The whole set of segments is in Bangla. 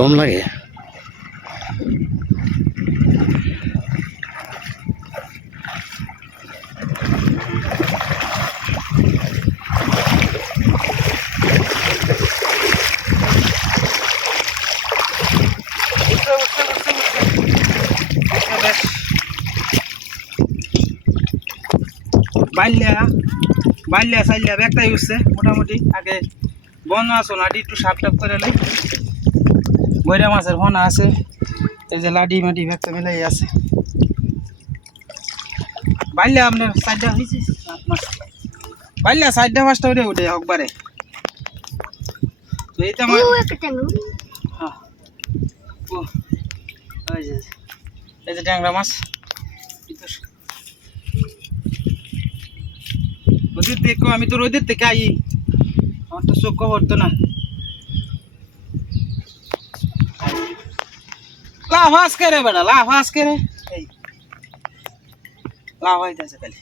দম লাগে। বাইল্যা বাইল্যা সাইল্যা ব্যাগটাই উঠছে মোটামুটি আগে বন আসো লাডি একটু সাপ টাপ করে লাই বৈরা মাছের ফোনা আছে এই যে লাডি মাটি ব্যাগটা মিলাই আছে। বাইল্যা আপনার সাইডটা হয়েছে মাছ বাইল্যা সাইডটা পাঁচটা উঠে উঠে একবারে। তো এইটা আমার হ্যাঁ। এই যে ট্যাংরা মাছ। তো ওদের দেখো আমি তো রোদের থেকে আই আমার তো চোখ করতো না লাভ আজকে রে বেটা লাভ আজকে রে এই লাভ হইতেছে খালি।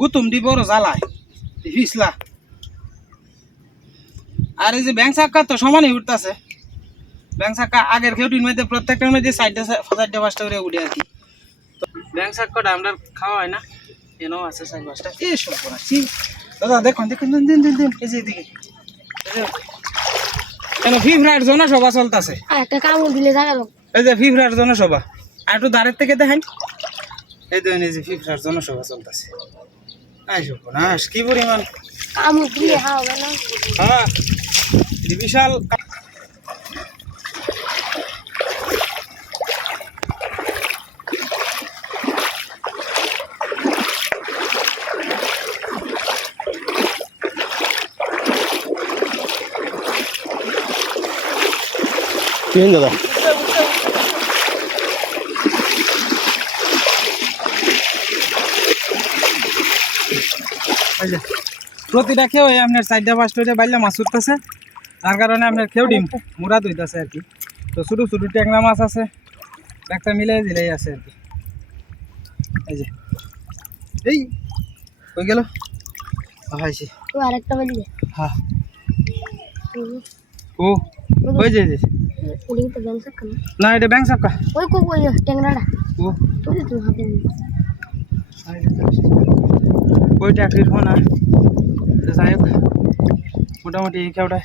গুতুম দি বড় জ্বালায় হিসলা। আর এই যে ব্যাংক চাক্কা তো সমানই উঠতেছে। ব্যাংক চাক্কা আগের খেউটির মধ্যে, প্রত্যেকটার মধ্যে সাইডে চারটে পাঁচটা করে উঠে আর ব্যাংক চাক্কাটা আমরা খাওয়া হয় না, এনেও আছে চার পাঁচটা এ সব করাচ্ছি দাদা, দেখুন দেখুন দিন দিন দিন এই যে এদিকে। কেন ফিফরার জনসভা চলতেছে। একটা কামড় দিলে দেখা এই যে ফিফরার জনসভা আর একটু দাঁড়ের থেকে দেখেন। এই দেখেন এই যে ফিফরার জনসভা চলতেছে। আই সর্বনাশ কি পরিমাণ? কামড় দিলে না। হ্যাঁ বিশাল কা- কি হইন দাদা। এই প্রতিটা খেয়ে আপনার চারটা পাঁচটা হয়ে বাইলে মাছ উঠতেছে। তার কারণে আপনার খেয়েও ডিম মুরাদ হইতেছে আর কি। তো ছোটো ছোটো ট্যাংরা মাছ আছে একটা মিলাই দিলেই আছে আর কি। এই যে এই হয়ে গেল। হয়েছে তো আরেকটা হ্যাঁ ও ওই যে। তো না এটা ব্যাংক সাপকা ওই কো ওই ট্যাংরাটা ও ওই তো হাতে। ওই ফোন আর তো যাই হোক মোটামুটি এই খেয়াটায়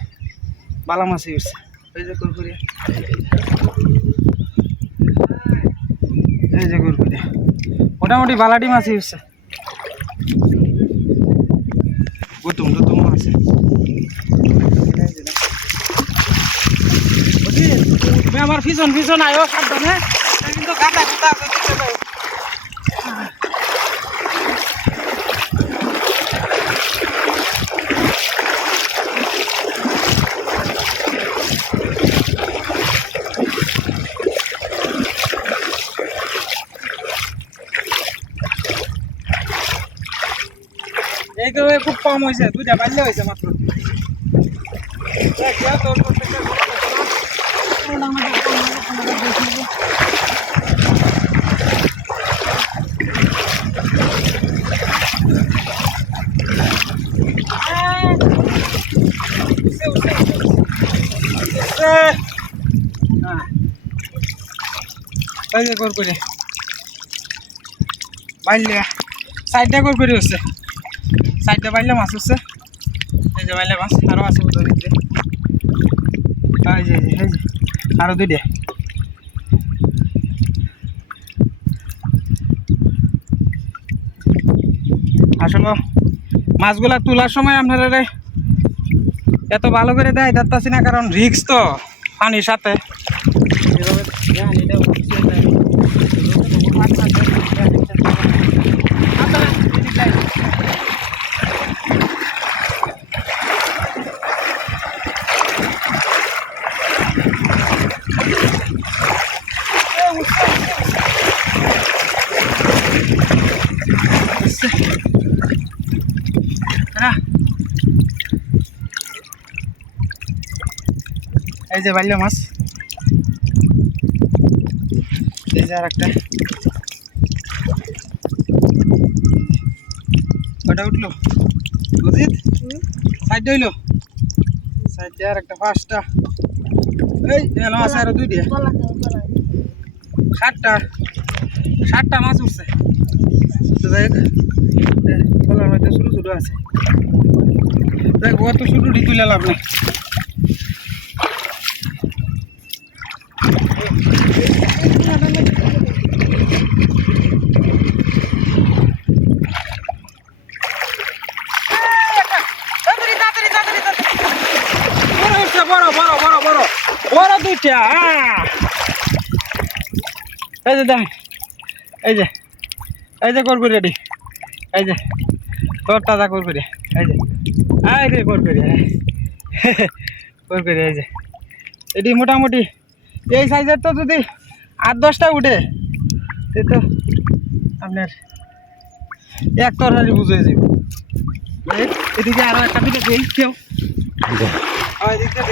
বালা মাছই উঠছে এই যে কুরকুরিয়া এই যে কুরকুরিয়া মোটামুটি বালাটি মাছই উঠছে গুতুম টুতুম আছে তুমি আমার পিছন পিছন আয়ো সাবধানে। কিন্তু পাই এই খুব কম হয়েছে দুইটা বাড়লে হয়েছে মাত্র দেখ, দেখ, তোর প্রত্যেকটা গরু কত না? কোনটা আমাদের কম হবে, কোনটা বেশি হবে। আহ! উঠছে, উঠছে, উঠছে, উঠছে। উঠছে। হ্যাঁ। যে কর করে। বাইলে সাইডটা কর হচ্ছে। সাইডটা বাইলে মাছ হচ্ছে। এই যে বাইলে মাছ আরও আছে মাছগুলা তোলার সময় আপনারা এত ভালো করে দেয় যাচ্ছি না, কারণ রিক্স তো পানির সাথে। এভাবে ধ্যান এটা উঠছে, দেয়। মাছ মাছ ধরে ধ্যান এটা। আপনারা এদিক দিয়ে আসুন। এ, উঠছে, উঠছে, উঠছে। উঠছে। না। এই যে বাল্য মাছ যে আর একটা। ওটা উঠল? বুঝিত সাইড হইল? সাইডে আর একটা পাঁচটা। এই এনো আছে আরও দুই দিয়ে বলা তো বলা সাতটা। সাতটা মাছ উঠছে। তো মধ্যে ছোটো ছোটো আছে। দেখ অত ছোটো ডি তুলে লাভ নেই তাড়াতাড়ি, তাড়াতাড়ি, তাড়াতাড়ি, তাড়াতাড়ি। বড় হচ্ছে, বড়, বড়, বড়, বড়। বড় এই যে দেখ এই যে এই যে করবি রেডি এই যে তোর তাজা করবি রে এই যে আই রে করবি রে করবি রে এই যে এটি মোটামুটি এই সাইজের তো যদি আট দশটা উঠে সে তো আপনার এক তরকারি বুঝে যাবে। এদিকে আরও একটা দিকে দিই কেউ। এদিকে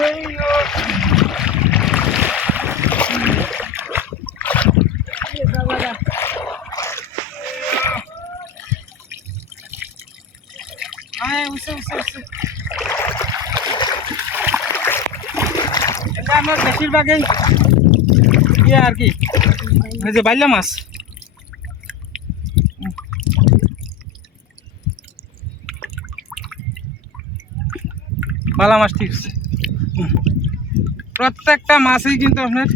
দিই এই ও। আয় উসে উসে উসে এটা আমার বেশিরভাগই ইয়ে আর কি ওই যে বাইলা মাছ বালা মাছ ঠিক আছে হুম। প্রত্যেকটা মাছই কিন্তু আপনার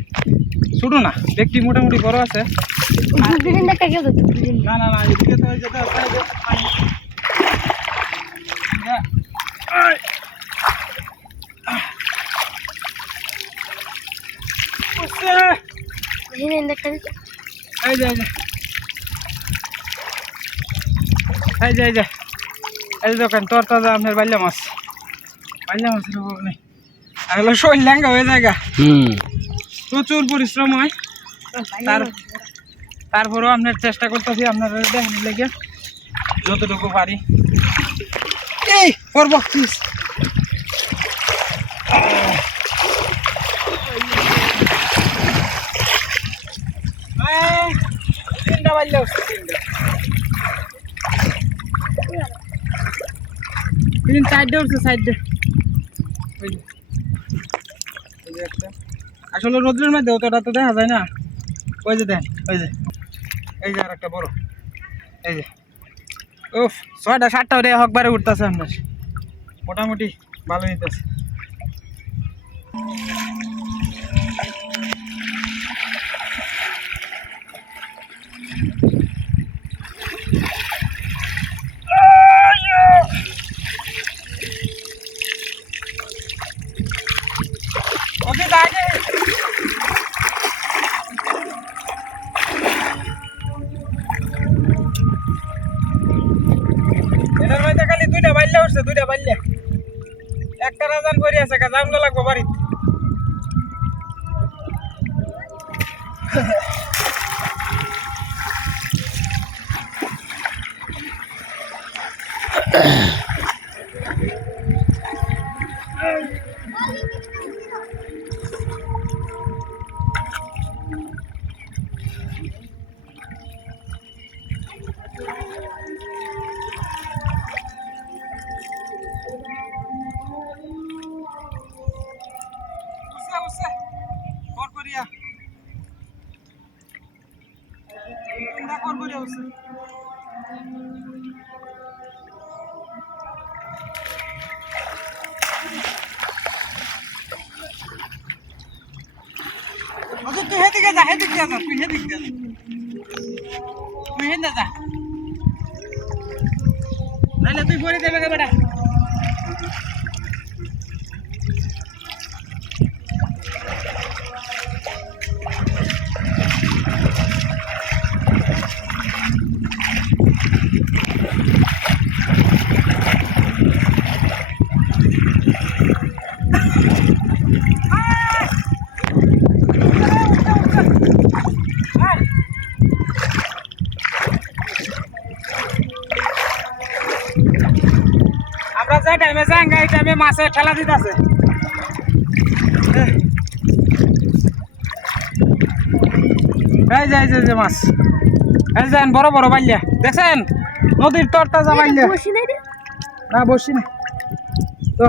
ছোটো না, ব্যক্তি মোটামুটি বড় আছে দুদিন দেখা গেল তো দুদিন না না না, এদিকে তো ওই যেটা আছে যে পানি। যা। আয়। উসে। দুদিন দেখা গেল এই যে এই যে এই যে এই যে এই যে দোকান, তোর তাজা আপনার বাল্যা মাছ বাল্যা মাছের অভাব নেই হলো শৈল ল্যাঙ্গা হয়ে যায়। হুম। প্রচুর পরিশ্রম হয়। তার তারপরেও আপনার চেষ্টা করতেছি আপনার দেখানি লেগে। যতটুকু পারি। এই করব তিনটা বাজলে। তিন সাইডে উঠছে সাইডে ওই যে। এই যে একটা আসলে রোদ্রের মধ্যে অতটা তো দেখা যায় না। ওই যে দেন, ওই যে। এই যে আর একটা বড়। এই যে। উফ, ছয়টা, সাতটা ওরে হকবারে উঠতেছে আপনার মোটামুটি ভালো নিতেছে ওকে দাগে এটার মধ্যে খালি দুইটা বাল্যা উঠছে দুইটা বাল্যা একটা রাজান আমলা লাগবো বাড়ি উঠছে উঠছে কর করিয়া তোমরা কর করিয়া উঠছে অজয়, তুই হেদিকে যা হেদিকে যা তুই হেদিকে যা তুই হেদিকে যা নাইলে তুই পরে দেবে গে বেটা টাইমে এই টাইমে মাছের ঠেলা দিতেছে। এই যে এই মাছ। এই যে বড় বড় দেখছেন? নদীর বাল্যা বসি না বসি না তো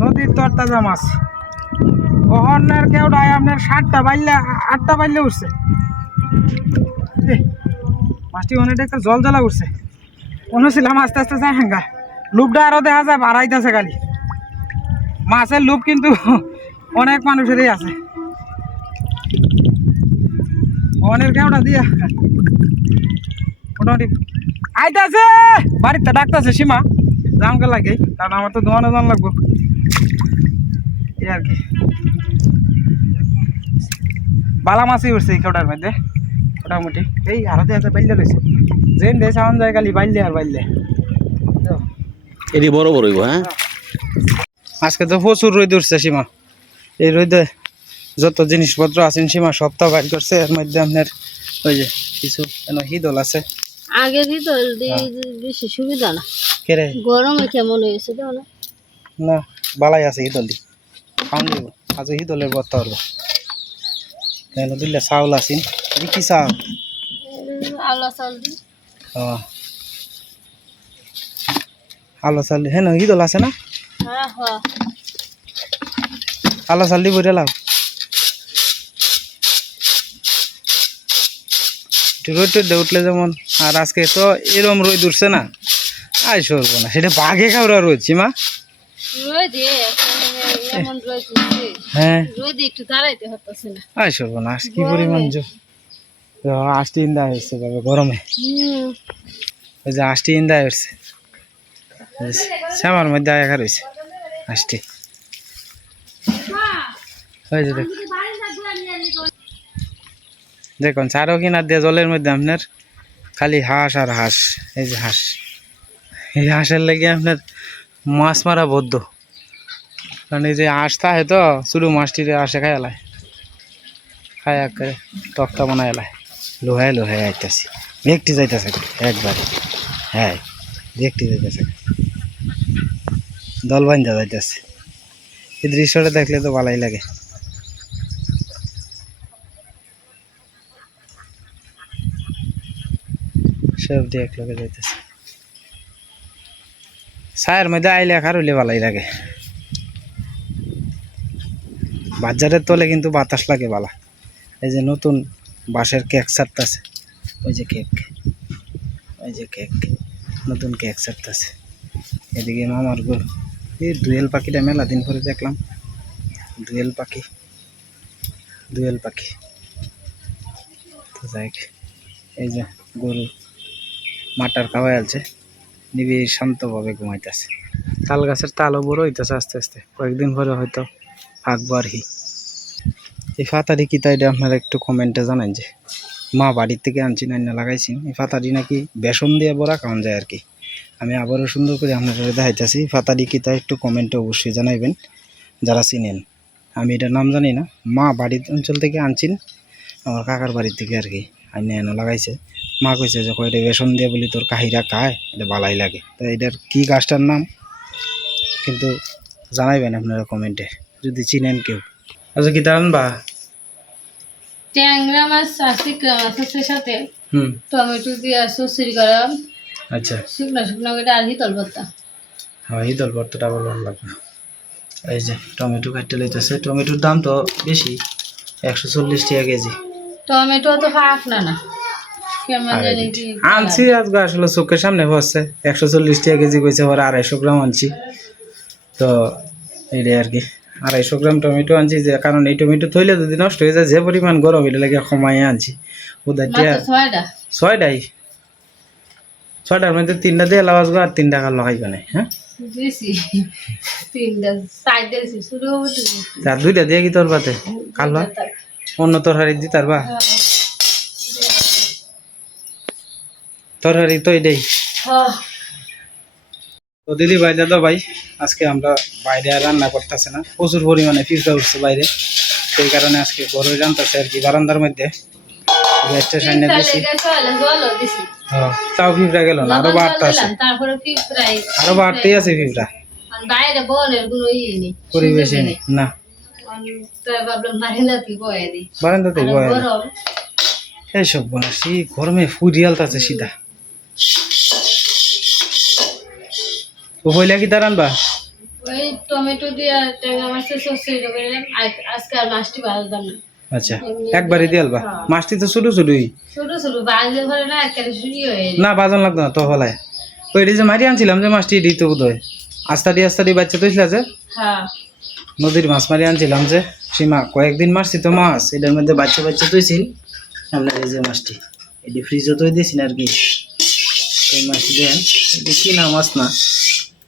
নদীর তরতাজা মাছ। কখনের কেউ নাই আপনার সাতটা বাইলে আটটা বাইলে উঠছে। মাছটি অনেকটা জল জ্বালা উঠছে। মনে ছিলাম আস্তে আস্তে যায় হ্যাঙ্গা লুপটা আরও দেখা যায় বাড়াইতেছে খালি। মাছের লুপ কিন্তু অনেক মানুষেরই আছে। অনেক কেউটা দিয়া? মোটামুটি। আইতাছে! বাড়িতে ডাকতেছে সীমা। জামকে লাগে, কারণ আমার তো দোকানে দাম লাগবো। এই আর কি। বালা মাছই উঠছে এই কেউটার মধ্যে, মোটামুটি। এই আরও দেখা বাইলে রয়েছে যেন দেশ আন যায় খালি বাইলে আর বাইলে। এটি বড় বড় হ্যাঁ? আজকে তো প্রচুর রোদ উঠছে সীমা। এই রোদে যত জিনিসপত্র আছে সীমা সপ্তাহ বাইর করছে এর মধ্যে আপনার ওই যে কিছু কেন হিদল আছে। আগে দিত বেশি সুবিধা না। কেরে গরমে কেমন হয়েছে তো না না বালাই আছে হিদল দি। খাওয়ান দিব আজ হিদলের বর্তা হলো কেন দিলে চাউল আছিন। কি চাউল? আল্লাহ চাল দি। ও আলো চাল হ্যাঁ হিদল আছে না? আলো চাল দিব লাও রোদ টোদ উঠলে যেমন আর আজকে তো এরম রোদ উঠছে না। আই সরবো না সেটা বাঘে খাওয়া রোদ সীমা হ্যাঁ আই সরবো না। কি পরিমাণ আষ্টি ইন্দা হয়েছে বাবা গরমে। ওই যে আষ্টি ইন্দা হয়েছে। শ্যামার মধ্যে আয়া রয়েছে আষ্টি। ওই যে দেখ। দেখুন চারো কিনার দিয়ে জলের মধ্যে আপনার খালি হাঁস আর হাঁস এই যে হাঁস। এই হাঁসের লেগে আপনার মাছ মারা বদ্ধ। কারণ এই যে হাঁস থাকে তো শুধু মাছটিরে হাঁসে খাই এলায় খাই এক করে টকটা বানায় এলায় লোহায় লোহায় আইতেছি। দেখতে যাইতেছে একবার। হ্যাঁ দেখতে যাইতেছে দল বান্ধা যাইতেছে। এই দৃশ্যটা দেখলে তো ভালোই লাগে। সব দিয়ে এক লগে যাইতেছে। ছায়ের মধ্যে আইলে খার হইলে ভালোই লাগে। বাজারের তলে কিন্তু বাতাস লাগে বালা। এই যে নতুন বাঁশের কেক ছাড়তেছে। ওই যে কেক। ওই যে কেক। নতুন কেক ছাড়তেছে। এদিকে মামার গো এই দুয়েল পাখিটা মেলা দিন পরে দেখলাম। দুয়েল পাখি। দুয়েল পাখি। তো যাই এই যে গরু মাটার খাওয়াই আছে নিবিড় শান্তভাবে ঘুমাইতেছে। তাল গাছের তালও বড় হইতেছে আস্তে আস্তে। কয়েকদিন পরে হয়তো আঁকবো আর কি। এই ফাতারি কি তাই আপনারা একটু কমেন্টে জানান যে, মা বাড়ির থেকে আনছি না লাগাইছি। এই ফাতারি নাকি বেসন দিয়ে বড়া খাওয়ান যায় আর কি। আমি আবারও সুন্দর করে আপনাদের দেখাইতেছি, ফাতারি কি তাই একটু কমেন্টে অবশ্যই জানাইবেন, যারা চিনেন। আমি এটার নাম জানি না, মা বাড়ির অঞ্চল থেকে আনছিন আমার কাকার বাড়ির থেকে আর কি আইনে এনে লাগাইছে। মা কইছে যে কয়টা বেসন দিয়ে বলি তোর কাহিরা খায় এটা বালাই লাগে। তো এটার কি গাছটার নাম? কিন্তু জানাইবেন আপনারা কমেন্টে যদি চিনেন কেউ। আচ্ছা কি দাঁড়ান বা? ট্যাংরা মাছ আছে সাথে। হুম। টমেটো দিয়ে সসরি করা। আচ্ছা। শুকনো শুকনো করে আর হিতল ভর্তা হ্যাঁ এই দল ভর্তাটা আবার ভালো লাগবে। এই যে টমেটো কাটতে লইতেছে। টমেটোর দাম তো বেশি একশো চল্লিশ টাকা কেজি। টমেটো তো ফাঁক না না। আনছি আজকে আসলে চোখের সামনে বসছে একশো চল্লিশ টাকা কেজি কইছে ওরা আড়াইশো গ্রাম আনছি। তো এইটাই আর কি। আড়াইশো গ্রাম টমেটো আনছি যে কারণ এই টমেটো থইলে যদি নষ্ট হয়ে যায় যে পরিমাণ গরম এটা লাগে কমাইয়ে আনছি। ছয়টা ছয়টাই ছয়টার মধ্যে তিনটা দিয়ে লাগাস আর তিন টাকা লাগাইবে না হ্যাঁ? তার দুইটা দিয়ে কি তোর পাতে? কালো? অন্য তরকারি দি তার বা? তরকারি তো এটাই। তো দিদি ভাই দাদা ভাই আজকে আমরা বাইরে আর রান্না করতেছে না। প্রচুর পরিমাণে পিঁপড়া উঠছে বাইরে। সেই কারণে আজকে ঘরে জানতেছে আর কি বারান্দার মধ্যে। গ্যাসটা দিছি। তাও গেল না আরও বাড়তে আছে। আরও বাড়তেই আছে পরিবেশে নেই। না। বয়ে গরম। ফুরিয়ালতাছে সিধা। ও কি তার আনবা? ওই টমেটো দিয়ে ট্যাংরা মাছের সর্ষে করে আজকে আর মাছটি না। আচ্ছা একবারই দিয়ে আলবা মাছটি তো ছোট ছোটই। ছোট ছোট বাজলে পরে না একেবারে শুনি হয়ে না বাজন লাগতো না তো হলায় ওই যে মারি আনছিলাম যে মাছটি এটি তো বোধ হয় আস্তাডি আস্তাডি বাচ্চা তো যে? হ্যাঁ। নদীর মাছ মারি আনছিলাম যে সীমা কয়েকদিন মারছি তো মাছ এটার মধ্যে বাচ্চা বাচ্চা তৈছিল আপনার এই যে মাছটি এটি ফ্রিজও আর কি। এই মাছটি দেন। এটি কিনা মাছ না।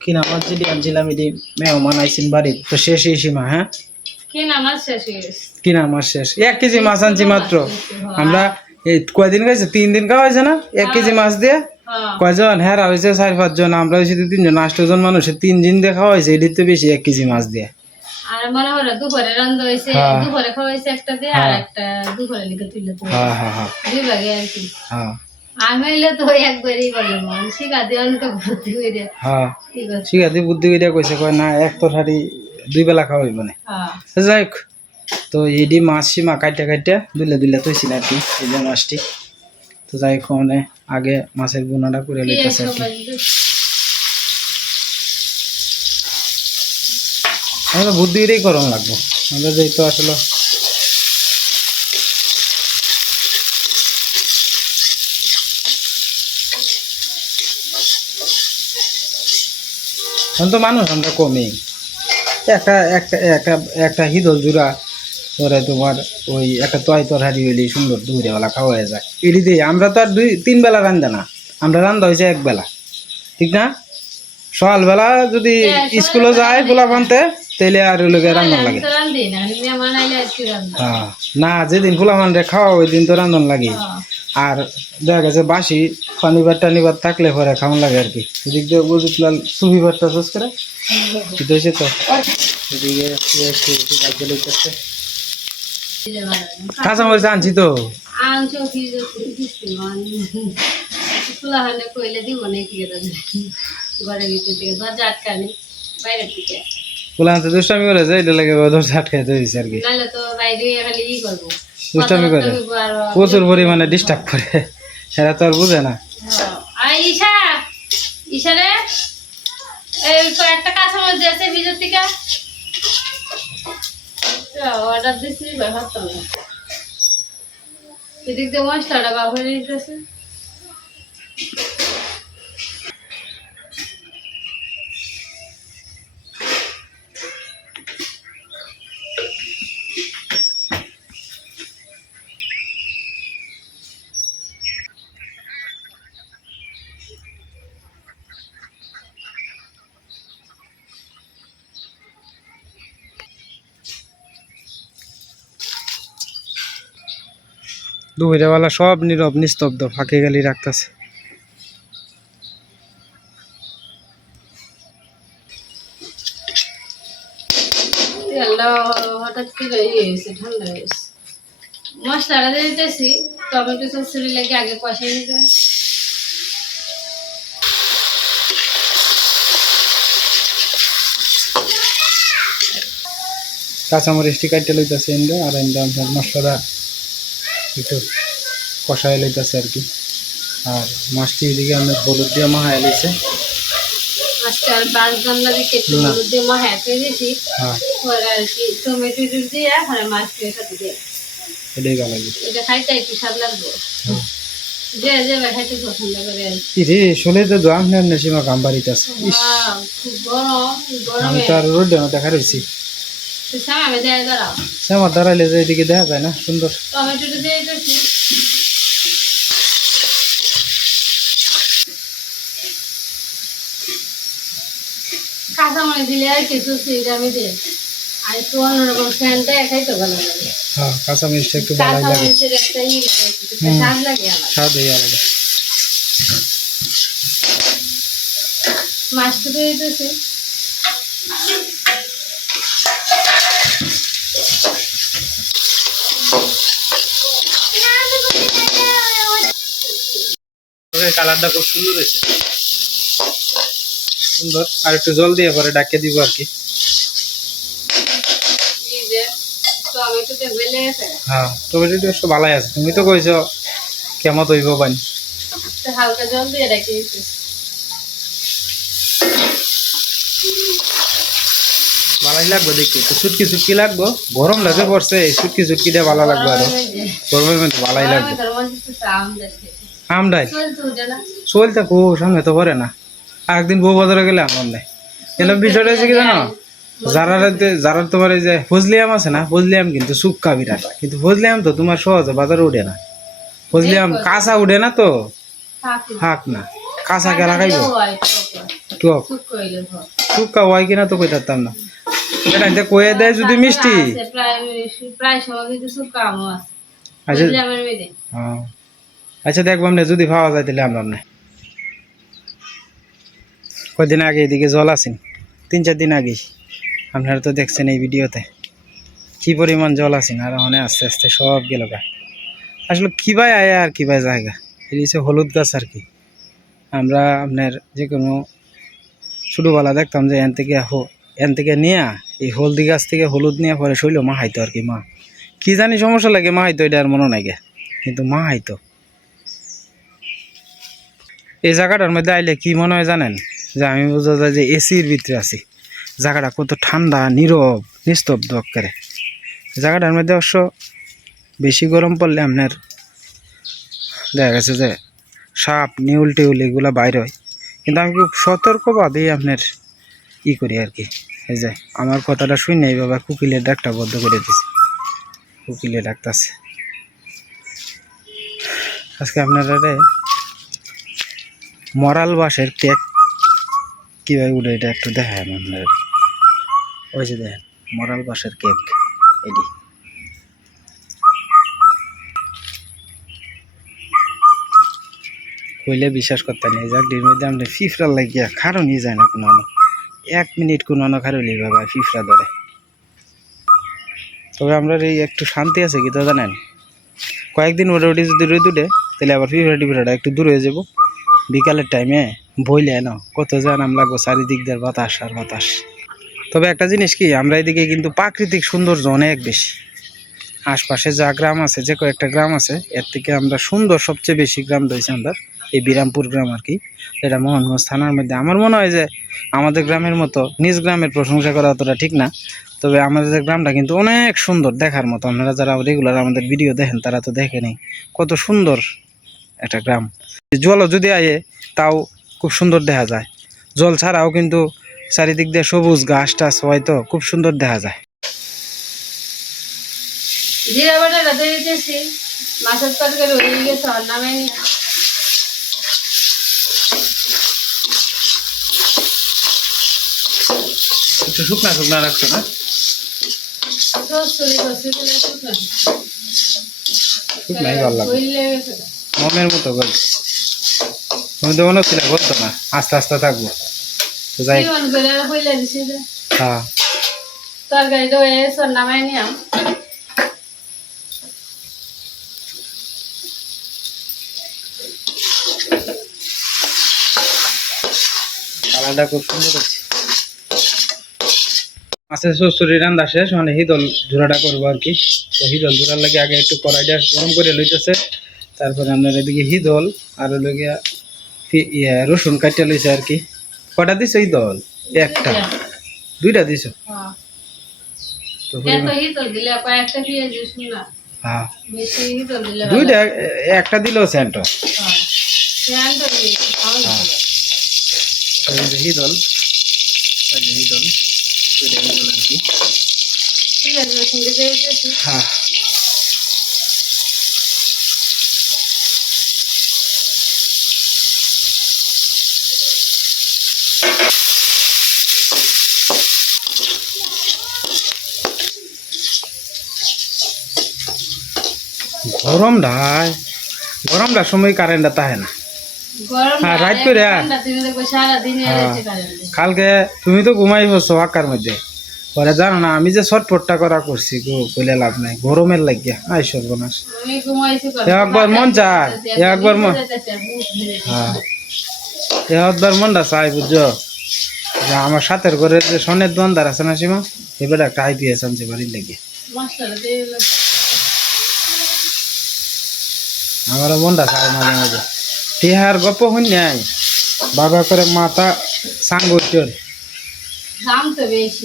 কিনা মাছ যেটি আনছিলাম এটি মেহমান আইসিন বাড়ির তো শেষই সীমা হ্যাঁ? কি না মাছ শেষ শেষ? এক কেজি মাছ আনছি মাত্র। আমরা এই কয়দিন খাইছে? তিন দিন খাওয়া হয়েছে না? এক কেজি মাছ দিয়ে? হ্যাঁ। কয়জন? হ্যাঁ হয়েছে চার পাঁচজন। আমরা হয়েছি তিনজন। আষ্টজন মানুষের তিন দিন দিয়ে খাওয়া হয়েছে। এটির তো বেশি এক কেজি মাছ দিয়ে। আর মনে হলো দুপুরে রান্না হয়েছে। হ্যাঁ। দুপুরে খাওয়া হয়েছে একটা দিয়ে আর হ্যাঁ। একটা দুপুরে লিখে তুলে হ্যাঁ হ্যাঁ হ্যাঁ। দুই ভাগে আর কি। হ্যাঁ। আমি হইলে তো একবারই করলাম শিখা দিয়ে অনেক ভর্তি করে হ্যাঁ ঠিক আছে বুদ্ধি করিয়া কইছে কয় না এক দুই বেলা খাওয়া হইব না হ্যাঁ যাই হোক। তো এডি মাছ সীমা কাইটা কাইটা দুলে দুলে তৈছিল আর কি এই যে মাছটি। তো যাই হোক মানে আগে মাছের বোনাটা করে লইতেছে আর কি। সবাই দিতে? আমাদের বুদ্ধি করেই গরম লাগবো। আমাদের যেহেতু আসলে এখন তো মানুষ আমরা কমই। একটা একটা একটা একটা হিদল জুড়া ধরে তোমার ওই একটা তয় তরহারি হইলে সুন্দর দুপুরেবেলা খাওয়া হয়ে যায়। এটি দিয়ে আমরা তো আর দুই তিন বেলা রান্ধা না। আমরা রান্ধা হয়েছে এক বেলা। ঠিক না? সকালবেলা যদি হ্যাঁ, স্কুলে যায় গোলা পানতে তাহলে আর লোকের রান্ধন লাগে। হ্যাঁ। না যেদিন ফুলা মানে খাওয়া ওই দিন তো রান্ধন লাগে। হ্যাঁ। আর দেখা গেছে বাসি শনিবার টানিবার থাকলে পরে খাওয়ান লাগে আর কি। এদিক দিয়ে সুবিবারটা শেষ করে? হয়েছে তো। বানানো। কাঁচামরিচ আনছি তো। করে? যায় এটা লাগে খাইতে হয়েছে আর কি। তো বাইরে খালি ই করব। দুষ্টামি করে। প্রচুর পরিমাণে ডিস্টার্ব করে। সেটা তো আর বুঝে না। রে। এই দিয়েছে থেকে। অর্ডার এদিক দিয়ে মশলাটা বাবু নিতেছে দুপুরেবেলা সব নীরব নিস্তব্ধ ফাঁকে গালি রাখতেছে তেলটা হঠাৎ করে ইয়ে হয়েছে ঠান্ডা মশলাটা দিতেছি টমেটো সসুরি লাগে আগে কষাই নিতে হবে। কাঁচামরিচটি কাটতে লইতেছে এন্ড আর এন্ড আপনার মশলাটা একটু কষায় লইতেছে আর কি। আর মাছটি এদিকে আপনার হলুদ দিয়ে মাহায় লইছে আজকে আর একটু হলুদ দিয়ে হ্যাঁ। আর কি টমেটো দিয়ে আর মাছ সাথে দিয়ে। এটাই ভালো লাগে। এটা খাইতে একটু স্বাদ লাগবে। হ্যাঁ। যে যে খাইতে পছন্দ করে ইরে শোলে তো দোয়াম নেন সীমা কাম বাড়িতেছে ইস ওয়াও, খুব গরম আমি তো আর আমার দাঁড়াইলে যে এদিকে দেখা যায় না সুন্দর। টমেটো দিয়ে দিতেছি। কাঁচামরিচ দিলে আর কিছু সিট আমি দিই। আর একটু অন্যরকম ফ্যানটা খাইতে ভালো লাগে। হ্যাঁ কাঁচামরিচটা একটু ভালো লাগে। কাঁচামরিচের একটা ই লাগে একটা হুম। স্বাদ লাগে স্বাদ হয়ে আলাদা। মাছটা দিয়ে দিতেছি। কালারটা খুব সুন্দর হয়েছে। সুন্দর আর একটু জল দিয়ে পরে ডাকে দিব আর কি। হ্যাঁ টমেটোটা একটু ভালাই আছে। তুমি তো কইছো কেমন হইব পানি। হালকা জল দিয়ে রেখে দিতেছি লাগবে দেখি তো সুটকি সুটকি লাগবো। গরম লাগে পড়ছে সুটকি দিয়ে ভালো লাগবে আরও। গরমের মধ্যে ভালোই লাগবে। আমরাই। চলতে কো সামনে তো করে না। একদিন বউ বাজারে গেলে আমার নাই। কিন্তু বিষয়টা হচ্ছে কি জানো? যারা যারা তোমার এই যে ফজলি আম আছে না ফজলি আম কিন্তু সুক্কা বিরাট। কিন্তু ফজলি আম তো তোমার সহজে বাজারে উঠে না। ফজলি আম কাঁচা উঠে না তো? থাক না। কাঁচা কে লাগাইব টক। সুক্কা হয় কিনা তো কই থাকতাম না। এটা যে কয়ে দেয় যদি মিষ্টি। প্রায় সময় কিন্তু কাম আছে। আচ্ছা। হ্যাঁ। আচ্ছা দেখবাম না যদি পাওয়া যায় তাহলে আমরা না কয়দিন আগে এদিকে জল আসেন, তিন চার দিন আগেই। আপনারা তো দেখছেন এই ভিডিওতে, কি পরিমাণ জল আসেন, আর মানে আস্তে আস্তে সব গেল গা। আসলে কি ভাই আয় আর কি ভাই জায়গা? হচ্ছে হলুদ গাছ আর কি। আমরা আপনার যে কোনো ছোটোবেলা দেখতাম যে এন থেকে হো এন থেকে নিয়ে, এই হলদি গাছ থেকে হলুদ নিয়ে পরে শৈল মা হাইতো আর কি মা। কি জানি সমস্যা লাগে মা হাইতো এটা আর মনে নাই গে। কিন্তু মা হাইতো এই জায়গাটার মধ্যে আইলে কি মনে হয় জানেন? যে আমি বোঝা যায় যে এসির ভিতরে আছি। জায়গাটা কত ঠান্ডা, নীরব, নিস্তব্ধ করে জায়গাটার মধ্যে অবশ্য বেশি গরম পড়লে আপনার দেখা গেছে যে সাপ, নেউল টেউল এগুলো বাইর হয়। কিন্তু আমি খুব সতর্কভাবেই আপনার ই করি আর কি। এই যে আমার কথাটা শুনে এই বাবা কুকিলের ডাকটা বদ্ধ করে দিছি। কুকিলে ডাকতেছে আজকে আপনারা মরাল বাসের কেক কীভাবে উঠে এটা একটু দেখায় আপনার ওই যে দেখেন, মরাল বাসের কেক, এটি। কইলে বিশ্বাস করতে নেই যাকটির মধ্যে আমরা ফিফরা লাগিয়া খারণই যায় না কোনো এক মিনিট কোনো অন্য খারলি বাবা ফিফরা ধরে। তবে আমরা এই একটু শান্তি আছে কি তো জানেন? কয়েকদিন মোটামুটি যদি রোদ উঠে, তাহলে আবার ফিফরা টিফরাটা একটু দূর হয়ে যাব। বিকালের টাইমে বইলে না কত জানাম লাগবো চারিদিক দিয়ে বাতাস আর বাতাস। তবে একটা জিনিস কি, আমরা এদিকে কিন্তু প্রাকৃতিক সৌন্দর্য অনেক বেশি। আশপাশে যা গ্রাম আছে, যে কয়েকটা গ্রাম আছে, এর থেকে আমরা সুন্দর সবচেয়ে বেশি গ্রাম রয়েছে আমরা, এই বিরামপুর গ্রাম আর কি। এটা মোহনগঞ্জ থানার মধ্যে। আমার মনে হয় যে আমাদের গ্রামের মতো নিজ গ্রামের প্রশংসা করা অতটা ঠিক না, তবে আমাদের গ্রামটা কিন্তু অনেক সুন্দর দেখার মতো। আপনারা যারা রেগুলার আমাদের ভিডিও দেখেন, তারা তো দেখেনি কত সুন্দর একটা গ্রাম। জল যদি আয়ে তাও খুব সুন্দর দেখা যায়। জল ছাড়াও কিন্তু চারিদিক দিয়ে সবুজ গাছ টাছ হয়তো খুব সুন্দর দেখা যায়। জিরা বাটাটা দিয়ে দিতেছি মাছের তরকারি হয়ে গেছে আর নামে একটু শুকনা শুকনা রাখছো না। শুকনাই ভালো লাগে। মনের মতো গল তুমি তো মনে হচ্ছিল বলতো না, আস্তে আস্তে থাকব। তো যাই হ্যাঁ। হচ্ছে মাছের শ্বশুরি রান্না শেষ মানে হিদল ঝোড়াটা করব আর কি। তো হিদল ঝোড়ার লাগে আগে একটু কড়াইটা গরম করে লইতেছে। তারপরে আপনার এদিকে হিদল আর লইয়া ইয়ে রসুন কাটিয়া লইছে আর কি। কটা দিছো হিদল একটা। দুইটা। দিছো? হ্যাঁ। এত পরিমাণ- হিতল দিলে কয়েকটা পেঁয়াজ দিস না হ্যাঁ বেশি হিতল দিলে ভালো। দুইটা এ- একটা দিলো সেন্ট হ্যাঁ ফ্যানটা দিয়ে খাওয়া যাবে। হিদল এই যে হিদল দুইটা গরম হ্যাঁ গরমটা গরমটা সময় কারেন্টটা তাহে না। হ্যাঁ, রাত করে। হ্যাঁ। কালকে তুমি তো ঘুমাই বসছো আকার মধ্যে। পরে জানো না আমি যে ছটপটটা করা করছি গো বলে লাভ নাই। গরমের লাগিয়া আই সর্বনাশ? একবার মন চায়, একবার মন-। হ্যাঁ। এবার মনটা চাই বুঝছ? যে আমার সাথের ঘরের যে সনের দোয়ানদার আছে না সীমা এবার একটা আইপিএস আনছে বাড়ির লেগে মশলাটা দিয়ে দিল। আমারও মনটা চায় মাঝে মাঝে। টিহার গপ্প হইন নাই? বাবা করে মাথা সাঙ্গ দাম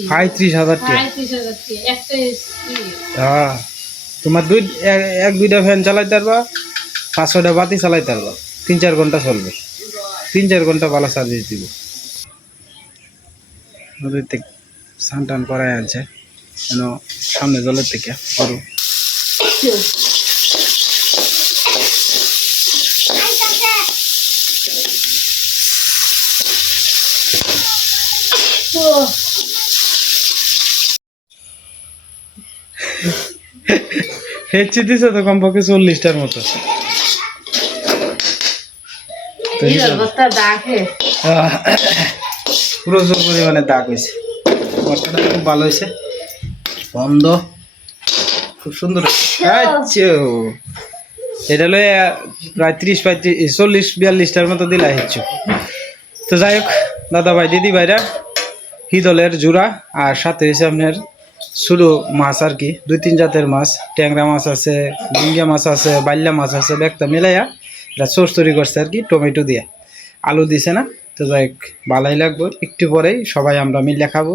পঁয়ত্রিশ হাজার হ্যাঁ। তোমার দুই এক- দুইটা ফ্যান চালাইতে পারবা পাঁচ ছয়টা বাতি চালাইতে পারবা তিন চার ঘণ্টা চলবে। তিন চার ঘণ্টা ভালো সার্ভিস দিব। নদীর থেকে স্নান টান করাই আনছে। যেন সামনে জলের থেকে করু হেঁচে দিছে তো কমপক্ষে চল্লিশটার মতো। প্রচুর পরিমাণে দাগ হয়েছে। মশলাটা খুব ভালো হয়েছে। বন্ধ। খুব সুন্দর এটা লয়ে প্রায় ত্রিশ পঁয়ত্রিশ চল্লিশ বিয়াল্লিশটার মতো দিলা হেচ্ছু তো যাই হোক দাদা ভাই দিদি ভাইরা হিদলের জোড়া আর সাথে হয়েছে আপনার শুরু মাছ আর কি। দুই তিন জাতের মাছ, ট্যাংরা মাছ আছে ডিঙ্গা মাছ আছে বাল্যা মাছ আছে, ব্যাগটা মিলাইয়া এটা সোর্স তৈরি করছে আর কি, টমেটো দিয়ে। আলু দিছে না, তো যাই ভালোই লাগবে। একটু পরেই সবাই আমরা মিলে খাব।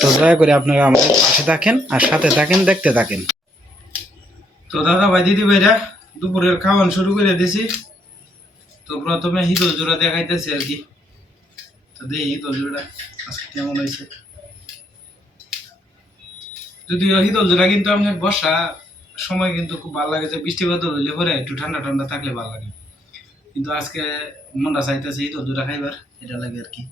তো দয়া করে আপনারা আমাদের পাশে থাকেন আর সাথে থাকেন, দেখতে থাকেন। তো দাদা ভাই, দিদি ভাইরা, দুপুরের খাওয়ান শুরু করে দিছি। তো প্রথমে হিদল জোড়া দেখাইতেছি আর কি। তো দেখি হিদল আজকে কেমন হয়েছে? যদিও হিদল জোড়া কিন্তু আপনার বর্ষা সময় কিন্তু খুব ভালো লাগে, যে বৃষ্টি বাদল হইলে পরে একটু ঠান্ডা ঠান্ডা থাকলে ভালো লাগে। কিন্তু আজকে মনটা চাইতেছে হিদল জোড়া খাইবার, এটা লাগে আর কি।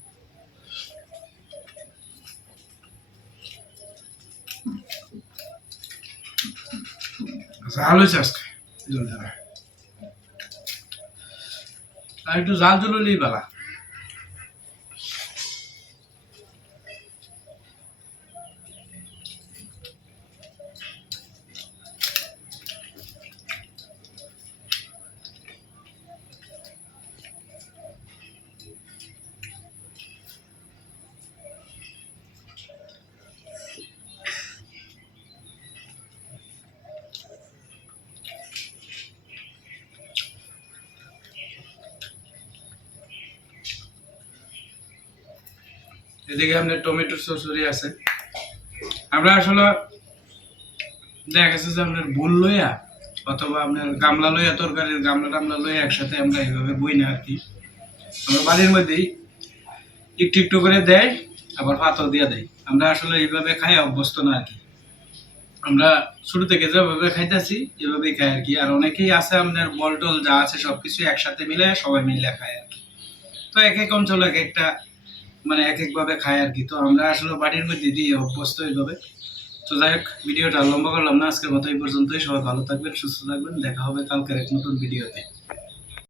জাল হয়েছে আজকে হিদল জোড়া আর একটু জাল জললেই ভালো। এদিকে আপনার টমেটো চচড়ি আছে। আমরা আসলে দেখা গেছে যে আপনার ভুল লইয়া অথবা আপনার গামলা লইয়া, তরকারির গামলা টামলা লইয়া একসাথে আমরা এইভাবে বই না আর কি। আমরা বাড়ির মধ্যেই একটু একটু করে দেয় আবার পাতও দিয়ে দেয় আমরা আসলে এইভাবে খাই, অভ্যস্ত না আর কি। আমরা শুরু থেকে যেভাবে খাইতেছি, এভাবেই খাই আর কি। আর অনেকেই আছে আপনার বল টল যা আছে সবকিছু একসাথে মিলে সবাই মিলে খায় আর কি। তো এক এক অঞ্চলে এক একটা মানে এক একভাবে খায় আর কি। তো আমরা আসলে বাড়ির মধ্যে দিয়ে অভ্যস্ত এইভাবে। তো যাই হোক, ভিডিওটা লম্বা করলাম না, আজকের মতো এই পর্যন্তই। সবাই ভালো থাকবেন, সুস্থ থাকবেন। দেখা হবে কালকের এক নতুন ভিডিওতে।